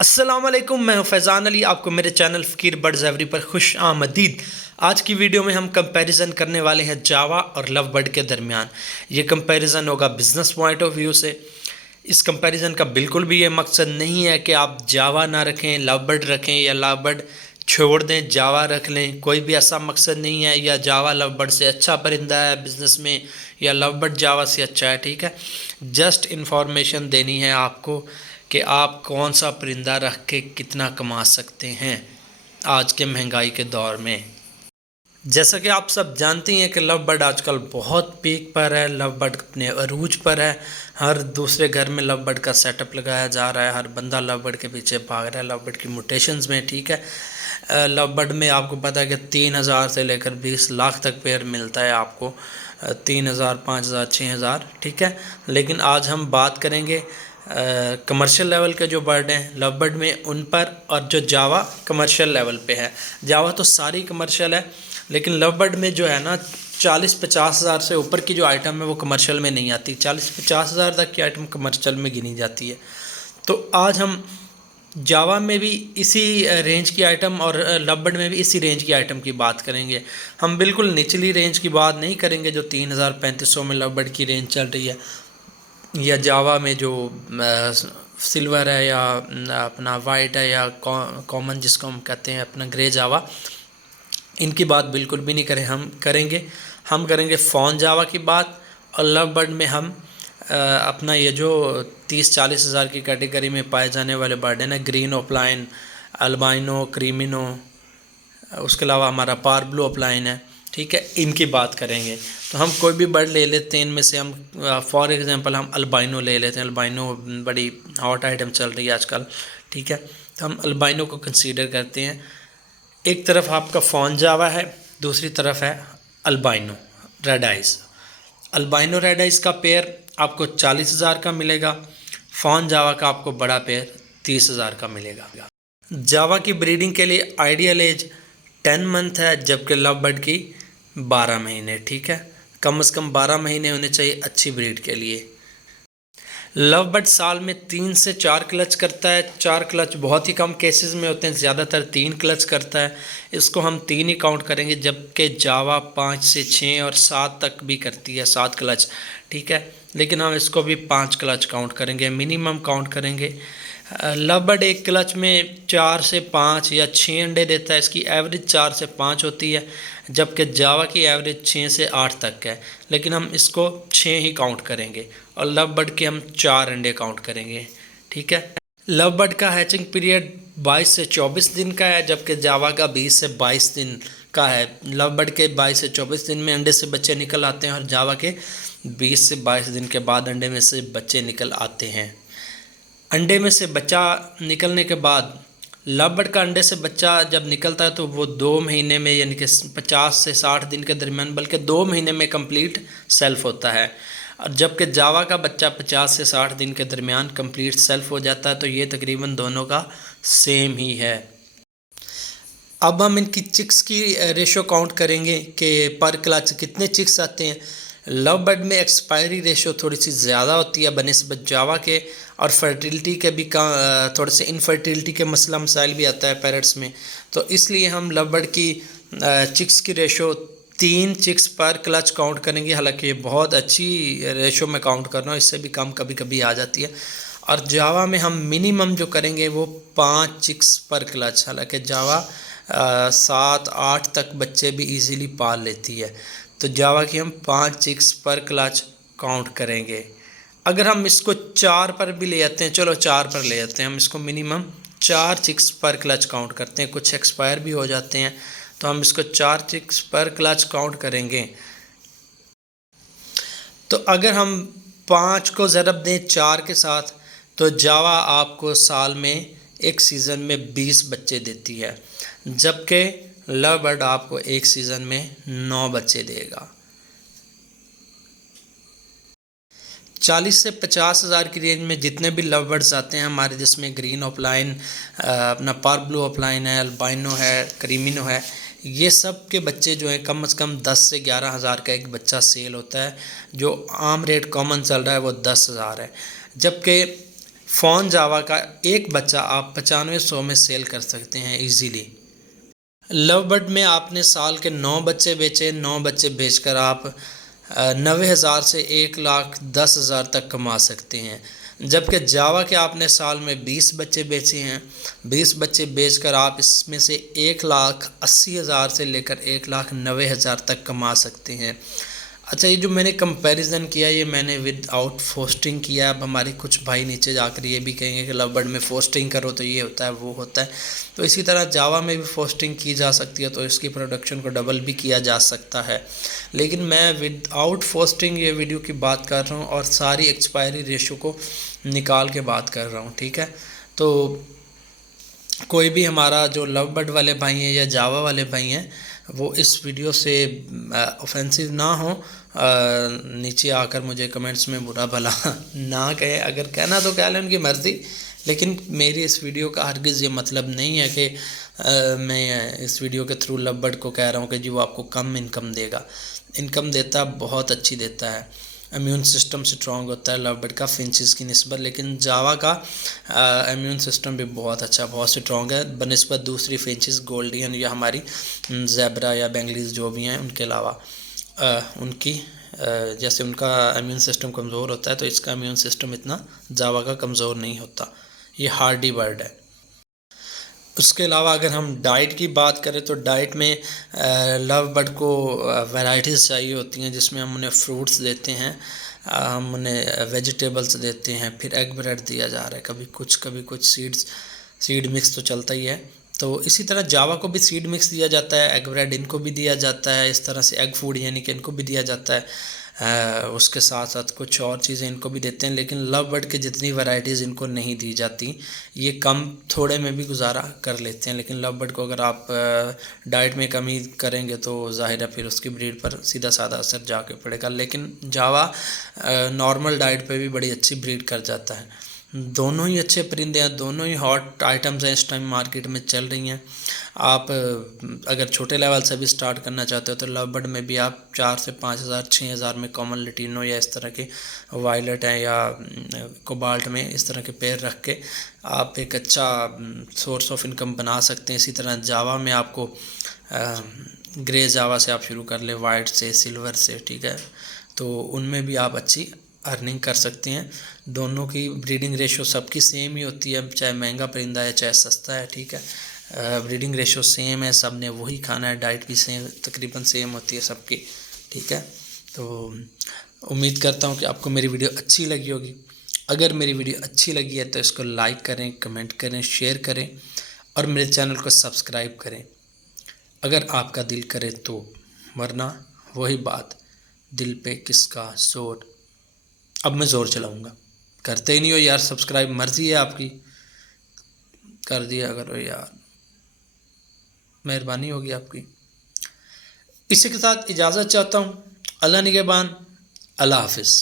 अस्सलाम वालेकुम, मैं हूं फैज़ान अली। आपको मेरे चैनल फ़कीर बर्ड्स एवरी पर खुश आमदीद। आज की वीडियो में हम कंपैरिजन करने वाले हैं जावा और लव बर्ड के दरमियान। ये कंपैरिजन होगा बिज़नेस पॉइंट ऑफ व्यू से। इस कंपैरिजन का बिल्कुल भी ये मकसद नहीं है कि आप जावा ना रखें, लव बर्ड रखें या लव बर्ड छोड़ दें, जावा रख लें। कोई भी ऐसा मकसद नहीं है, या जावा लव बर्ड से अच्छा परिंदा है बिज़नेस में, या लव बर्ड जावा से अच्छा है। ठीक है, जस्ट इन्फॉर्मेशन देनी है आपको कि आप कौन सा परिंदा रख के कितना कमा सकते हैं आज के महंगाई के दौर में। जैसा कि आप सब जानते हैं कि लव बर्ड आजकल बहुत पीक पर है, लव बर्ड अपने अरूज पर है। हर दूसरे घर में लव बर्ड का सेटअप लगाया जा रहा है, हर बंदा लव बर्ड के पीछे भाग रहा है लव बर्ड की म्यूटेशंस में। ठीक है, लव बर्ड में आपको पता है कि 3,000 से लेकर 20 लाख तक पेयर मिलता है आपको, 3,000, 5,000, 6,000। ठीक है, लेकिन आज हम बात करेंगे कमर्शियल लेवल के जो बर्ड हैं लव बर्ड में, उन पर, और जो जावा कमर्शियल लेवल पे है। जावा तो सारी कमर्शियल है, लेकिन लव बर्ड में जो है ना 40-50 हज़ार से ऊपर की जो आइटम है वो कमर्शियल में नहीं आती। 40-50 हज़ार तक की आइटम कमर्शियल में गिनी जाती है। तो आज हम जावा में भी इसी रेंज की आइटम और लव बर्ड में भी इसी रेंज की आइटम की बात करेंगे। हम बिल्कुल निचली रेंज की बात नहीं करेंगे जो 3,000-3,500 में लव बर्ड की रेंज चल रही है, या जावा में जो सिल्वर है, या अपना वाइट है, या कॉमन जिसको हम कहते हैं अपना ग्रे जावा, इनकी बात बिल्कुल भी नहीं करें। हम करेंगे फ़ॉन जावा की बात। और लव बर्ड में हम अपना ये जो 30-40 हज़ार की कैटेगरी में पाए जाने वाले बर्ड हैं ना, ग्रीन ओपलाइन, अल्बाइनो, क्रीमिनो, उसके अलावा हमारा पार ब्लू अपलाइन है। ठीक है, इनकी बात करेंगे। तो हम कोई भी बर्ड ले लेते हैं इनमें से। हम फॉर एग्जांपल हम अल्बाइनो ले लेते हैं। अल्बाइनो बड़ी हॉट आइटम चल रही है आजकल। ठीक है, तो हम अल्बाइनो को कंसीडर करते हैं। एक तरफ आपका फ़ॉन जावा है, दूसरी तरफ है albino red eyes. Albino red eyes का पेयर आपको 40,000 का मिलेगा, फ़ॉन जावा का आपको बड़ा पेयर 30,000 का मिलेगा। जावा की ब्रीडिंग के लिए आइडियल एज 10 मंथ है, जबकि लव बर्ड की 12 महीने। ठीक है, कम से कम 12 महीने होने चाहिए अच्छी ब्रीड के लिए। लव बर्ड साल में 3 से 4 क्लच करता है। 4 क्लच बहुत ही कम केसेस में होते हैं, ज़्यादातर 3 क्लच करता है। इसको हम 3 ही काउंट करेंगे, जबकि जावा 5 से 6 और 7 तक भी करती है, 7 क्लच। ठीक है, लेकिन हम इसको भी 5 क्लच काउंट करेंगे, मिनिमम काउंट करेंगे। लव बर्ड एक क्लच में 4 से 5 या 6 अंडे देता है। इसकी एवरेज 4 से 5 होती है, जबकि जावा की एवरेज 6 से 8 तक है, लेकिन हम इसको 6 ही काउंट करेंगे। और लव बर्ड के हम 4 अंडे काउंट करेंगे। ठीक है, लव बर्ड का हैचिंग पीरियड 22 से 24 दिन का है, जबकि जावा का 20 से 22 दिन का है। लव बर्ड के 22 से 24 दिन में अंडे से बच्चे निकल आते हैं, और जावा के 20 से 22 दिन के बाद अंडे में से बच्चे निकल आते हैं। अंडे में से बच्चा निकलने के बाद, लव बर्ड का अंडे से बच्चा जब निकलता है तो वो 2 महीने में, यानी कि 50 से 60 दिन के दरमियान, बल्कि 2 महीने में कंप्लीट सेल्फ होता है। और जबकि जावा का बच्चा 50 से 60 दिन के दरमियान कंप्लीट सेल्फ हो जाता है। तो ये तकरीबन दोनों का सेम ही है। अब हम इनकी चिक्स की रेशो काउंट करेंगे कि पर क्लच कितने चिक्स आते हैं। लव बर्ड में एक्सपायरी रेशो थोड़ी सी ज़्यादा होती है बनिस्बत जावा के, और फर्टिलिटी के भी थोड़े से इनफर्टिलिटी के मसला मसाइल भी आता है पैरट्स में। तो इसलिए हम लव बर्ड की चिक्स की रेशो 3 चिक्स पर क्लच काउंट करेंगे। हालांकि ये बहुत अच्छी रेशो में काउंट कर रहा हूँ, इससे भी कम कभी कभी आ जाती है। और जावा में हम मिनिमम जो करेंगे वो 5 चिक्स पर क्लच। हालांकि जावा 7-8 तक बच्चे भी इजीली पाल लेती है, तो जावा की हम 5 चिक्स पर क्लच काउंट करेंगे। अगर हम इसको 4 पर भी ले जाते हैं, चलो 4 पर ले जाते हैं, हम इसको मिनिमम 4 चिक्स पर क्लच काउंट करते हैं। कुछ एक्सपायर भी हो जाते हैं, तो हम इसको 4 चिक्स पर क्लच काउंट करेंगे। तो अगर हम 5 को ज़रब दें 4 के साथ, तो जावा आपको साल में एक सीज़न में 20 बच्चे देती है, जबकि लव बर्ड आपको एक सीज़न में 9 बच्चे देगा। 40 से 50 हज़ार की रेंज में जितने भी लव बर्ड्स आते हैं हमारे, जिसमें ग्रीन ऑफलाइन, अपना पार ब्लू ऑफलाइन है, अल्बाइनो है, क्रीमिनो है, ये सब के बच्चे जो हैं कम से कम 10 से 11 हज़ार का एक बच्चा सेल होता है। जो आम रेट कॉमन चल रहा है वो 10 हज़ार है। जबकि फ़ोन जावा का एक बच्चा आप 9500 में सेल कर सकते हैं इजीली। लव बर्ड में आपने साल के 9 बच्चे बेचे, 9 बच्चे बेचकर आप 90,000 से 1,10,000 तक कमा सकते हैं। जबकि जावा के आपने साल में 20 बच्चे बेचे हैं, 20 बच्चे बेचकर आप इसमें से 1,80,000 से लेकर 1,90,000 तक कमा सकते हैं। अच्छा, ये जो मैंने कंपैरिजन किया ये मैंने विद आउट फोस्टिंग किया। अब हमारे कुछ भाई नीचे जाकर ये भी कहेंगे कि लव बर्ड में फोस्टिंग करो तो ये होता है वो होता है, तो इसी तरह जावा में भी फोस्टिंग की जा सकती है, तो इसकी प्रोडक्शन को डबल भी किया जा सकता है। लेकिन मैं विद आउट फोस्टिंग ये वीडियो की बात कर रहा हूँ और सारी एक्सपायरी रेशो को निकाल के बात कर रहा हूँ, ठीक है। तो कोई भी हमारा जो लव बर्ड वाले भाई हैं या जावा वाले भाई हैं वो इस वीडियो से ऑफेंसिव ना हो, नीचे आकर मुझे कमेंट्स में बुरा भला ना कहे। अगर कहना तो कह लें, उनकी मर्ज़ी, लेकिन मेरी इस वीडियो का हरगिज़ ये मतलब नहीं है कि मैं इस वीडियो के थ्रू लव बर्ड को कह रहा हूँ कि जी वो आपको कम इनकम देगा। इनकम देता बहुत अच्छी देता है, इम्यून सिस्टम स्ट्रॉन्ग होता है लव बर्ड का फिंचेस की निस्बत। लेकिन जावा का इम्यून सिस्टम भी बहुत अच्छा, बहुत स्ट्रॉन्ग है बनिस्बत दूसरी फिंचेस, गोल्डियन या हमारी ज़ेब्रा या बेंगलीज जो भी हैं उनके अलावा। उनकी जैसे उनका इम्यून सिस्टम कमज़ोर होता है तो इसका इम्यून सिस्टम इतना जावा का कमज़ोर नहीं होता। ये हार्डी बर्ड है। उसके अलावा अगर हम डाइट की बात करें तो डाइट में लव बर्ड को वैरायटीज़ चाहिए होती हैं, जिसमें हम उन्हें फ्रूट्स देते हैं, हम उन्हें वेजिटेबल्स देते हैं, फिर एग ब्रेड दिया जा रहा है, कभी कुछ सीड मिक्स तो चलता ही है। तो इसी तरह जावा को भी सीड मिक्स दिया जाता है, एग ब्रेड इनको भी दिया जाता है, इस तरह से एग फूड यानी कि इनको भी दिया जाता है। उसके साथ साथ कुछ और चीज़ें इनको भी देते हैं, लेकिन लव बर्ड के जितनी वैरायटीज़ इनको नहीं दी जाती। ये कम थोड़े में भी गुजारा कर लेते हैं, लेकिन लव बर्ड को अगर आप डाइट में कमी करेंगे तो ज़ाहिर है फिर उसकी ब्रीड पर सीधा साधा असर जाके पड़ेगा। लेकिन जावा नॉर्मल डाइट पे भी बड़ी अच्छी ब्रीड कर जाता है। दोनों ही अच्छे परिंदे हैं, दोनों ही हॉट आइटम्स हैं, इस टाइम मार्केट में चल रही हैं। आप अगर छोटे लेवल से भी स्टार्ट करना चाहते हो तो लव बर्ड में भी आप 4 से 5,000 6,000 में कॉमन लटीनो या इस तरह के वायलेट हैं या कोबाल्ट में इस तरह के पेयर रख के आप एक अच्छा सोर्स ऑफ इनकम बना सकते हैं। इसी तरह जावा में आपको ग्रे जावा से आप शुरू कर ले, वाइट से, सिल्वर से, ठीक है, तो उनमें भी आप अच्छी अर्निंग कर सकते हैं। दोनों की ब्रीडिंग रेशो सबकी सेम ही होती है, चाहे महंगा परिंदा है चाहे सस्ता है, ठीक है। ब्रीडिंग रेशो सेम है, सब ने वही खाना है, डाइट भी सेम तकरीबन सेम होती है सबकी, ठीक है। तो उम्मीद करता हूँ कि आपको मेरी वीडियो अच्छी लगी होगी। अगर मेरी वीडियो अच्छी लगी है तो इसको लाइक करें, कमेंट करें, शेयर करें और मेरे चैनल को सब्सक्राइब करें अगर आपका दिल करे तो, वरना वही बात, दिल पे किसका जोर। अब मैं ज़ोर चलाऊँगा, करते ही नहीं हो यार सब्सक्राइब, मर्ज़ी है आपकी, कर दिया करो यार, मेहरबानी होगी आपकी। इसी के साथ इजाज़त चाहता हूँ। अल्लाह निगहबान, अल्लाह हाफिज़।